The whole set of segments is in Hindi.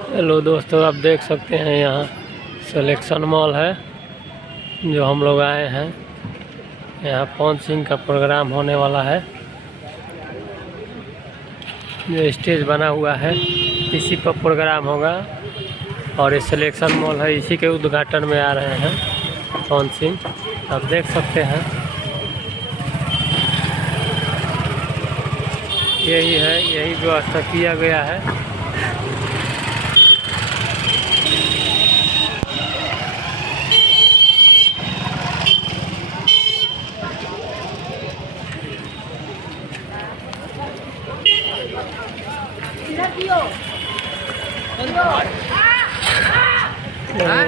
हेलो दोस्तों, आप देख सकते हैं यहाँ सिलेक्शन मॉल है जो हम लोग आए हैं। यहाँ पवन सिंह का प्रोग्राम होने वाला है। जो स्टेज बना हुआ है इसी पर प्रोग्राम होगा और ये सिलेक्शन मॉल है, इसी के उद्घाटन में आ रहे हैं पवन सिंह। आप देख सकते हैं यही है, यही व्यवस्था किया गया है।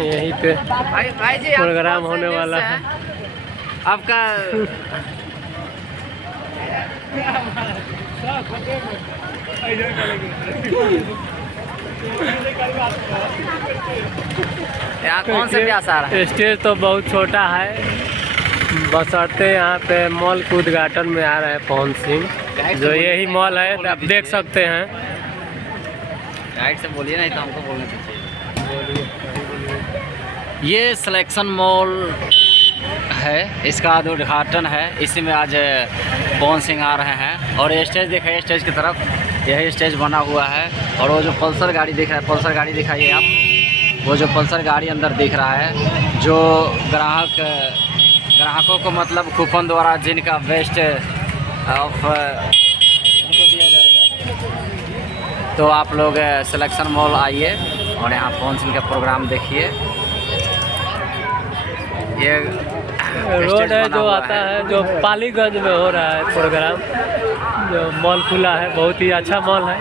यहीं पे प्रोग्राम होने वाला है आपका। यहाँ कौन से प्यास आ रहा है? स्टेज तो बहुत छोटा है, बशर्ते यहाँ पे मॉल के उद्घाटन में आ रहे हैं पवन सिंह। जो यही मॉल है, आप देख सकते हैं। राइट से बोलिए, नहीं तो हमको बोलना चाहिए। ये सिलेक्शन मॉल है, इसका आज उद्घाटन है। इसी में आज पवन सिंह आ रहे हैं। और ये स्टेज दिखाइए, स्टेज की तरफ यही स्टेज बना हुआ है। और वो जो पल्सर गाड़ी दिख रहा है, पल्सर गाड़ी दिखाइए आप। वो जो पल्सर गाड़ी अंदर दिख रहा है, जो ग्राहकों को मतलब कूपन द्वारा जिनका बेस्ट ऑफ उनको दिया जाएगा। तो आप लोग सिलेक्शन मॉल आइए और यहाँ पवन सिंह का प्रोग्राम देखिए। ये रोड है जो आता है, जो पालीगंज में हो रहा है प्रोग्राम। जो मॉल खुला है, बहुत ही अच्छा मॉल है।